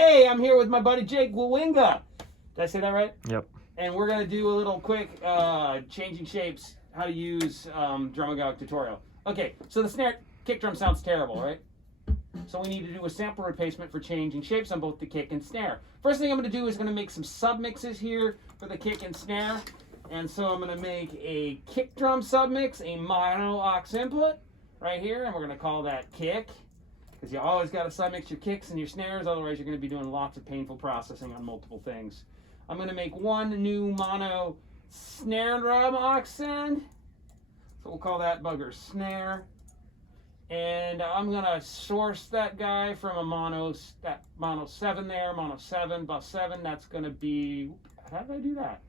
Hey, I'm here with my buddy Jake Wawinga. Did I say that right? Yep. And we're going to do a little quick changing shapes, how to use Drumagog tutorial. Okay, so the snare kick drum sounds terrible, right? So we need to do a sample replacement for changing shapes on both the kick and snare. First thing I'm going to do is going to make some submixes here for the kick and snare. And so I'm going to make a kick drum submix, a mono aux input right here, and we're going to call that kick. Because you always got to submix your kicks and your snares, otherwise you're going to be doing lots of painful processing on multiple things. I'm going to make one new mono snare drum aux send. So we'll call that bugger snare. And I'm going to source that guy from a mono 7 there, mono 7, bus 7. That's going to be, how did I do that?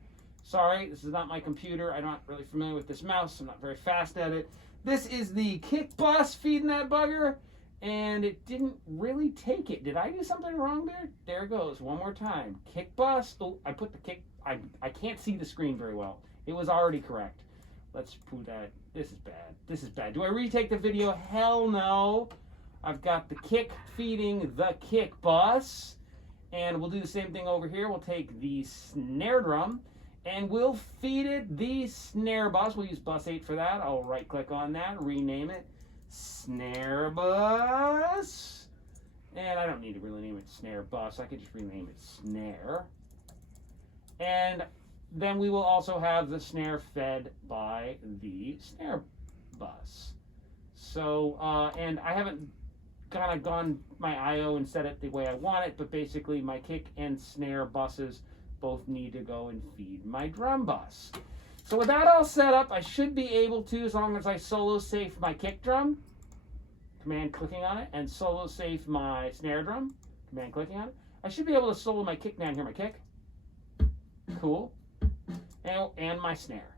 Sorry, this is not my computer. I'm not really familiar with this mouse. I'm not very fast at it. This is the kick bus feeding that bugger. And it didn't really take it. Did I do something wrong there? There it goes. One more time. Kick bus. Oh, I put the kick. I can't see the screen very well. It was already correct. Let's put that. This is bad. This is bad. Do I retake the video? Hell no. I've got the kick feeding the kick bus. And we'll do the same thing over here. We'll take the snare drum and we'll feed it the snare bus. We'll use bus 8 for that. I'll right click on that, rename it snare bus. And I don't need to really name it snare bus. I could just rename it snare. And then we will also have the snare fed by the snare bus. So, and I haven't kind of gone my I/O and set it the way I want it, but basically my kick and snare buses both need to go and feed my drum bus. So with that all set up, I should be able to, as long as I solo safe my kick drum, command clicking on it, and solo safe my snare drum, command clicking on it, I should be able to solo my kick down here, my kick. Cool. And my snare.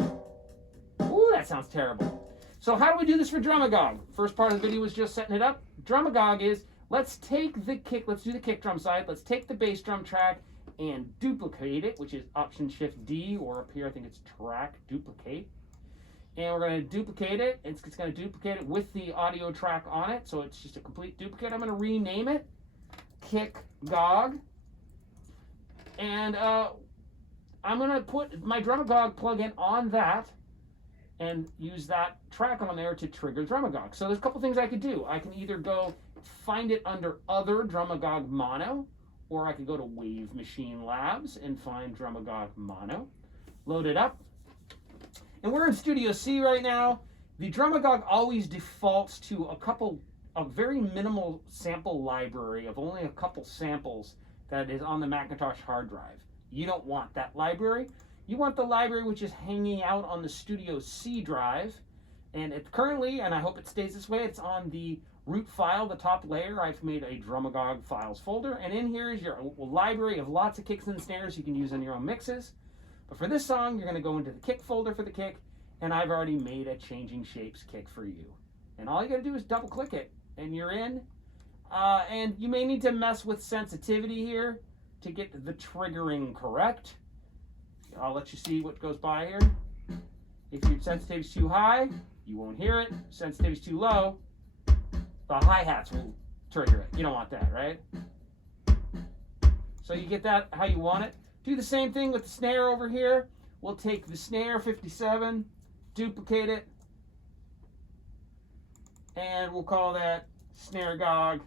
Ooh, that sounds terrible. So how do we do this for Drumagog? First part of the video was just setting it up. Drumagog is, let's take the kick, let's do the kick drum side, let's take the bass drum track and duplicate it, which is Option Shift D, or up here I think it's track duplicate. And we're going to duplicate it. It's going to duplicate it with the audio track on it, so it's just a complete duplicate. I'm going to rename it Kick Gog. And I'm going to put my Drumagog plugin on that and use that track on there to trigger Drumagog. So there's a couple things I could do. I can either go find it under Other Drumagog Mono, or I could go to Wave Machine Labs and find Drumagog Mono, load it up. And we're in Studio C right now. The Drumagog always defaults to a very minimal sample library of only a couple samples that is on the Macintosh hard drive. You don't want that library. You want the library which is hanging out on the Studio C drive. And it's currently, and I hope it stays this way, it's on the root file, the top layer. I've made a Drumagog files folder, and in here is your library of lots of kicks and snares you can use in your own mixes. But for this song, you're going to go into the kick folder for the kick, and I've already made a changing shapes kick for you. And all you got to do is double click it, and you're in. And you may need to mess with sensitivity here to get the triggering correct. I'll let you see what goes by here. If your sensitivity is too high, you won't hear it. Sensitivity is too low, the hi-hats will trigger it. You don't want that, right? So you get that how you want it. Do the same thing with the snare over here. We'll take the snare 57, duplicate it, and we'll call that snare gog.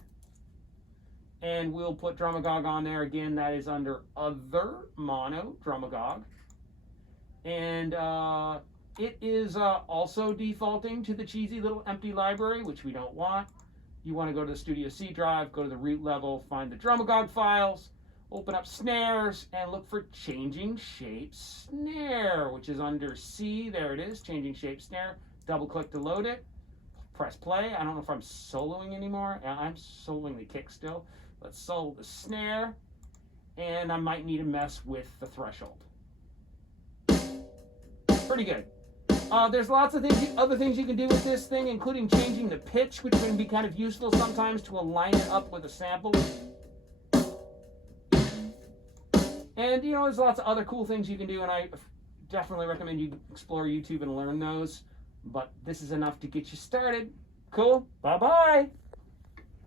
And we'll put Drumagog on there again. That is under Other Mono Drumagog. And it is also defaulting to the cheesy little empty library, which we don't want. You want to go to the Studio C drive, go to the root level, find the Drumagog files, open up snares, and look for Changing Shape Snare, which is under C. There it is, Changing Shape Snare. Double click to load it. Press play. I don't know if I'm soloing anymore. I'm soloing the kick still. Let's solo the snare, and I might need to mess with the threshold. Pretty good. There's lots of things, other things you can do with this thing, including changing the pitch, which can be kind of useful sometimes to align it up with a sample. And, you know, there's lots of other cool things you can do, and I definitely recommend you explore YouTube and learn those. But this is enough to get you started. Cool? Bye-bye.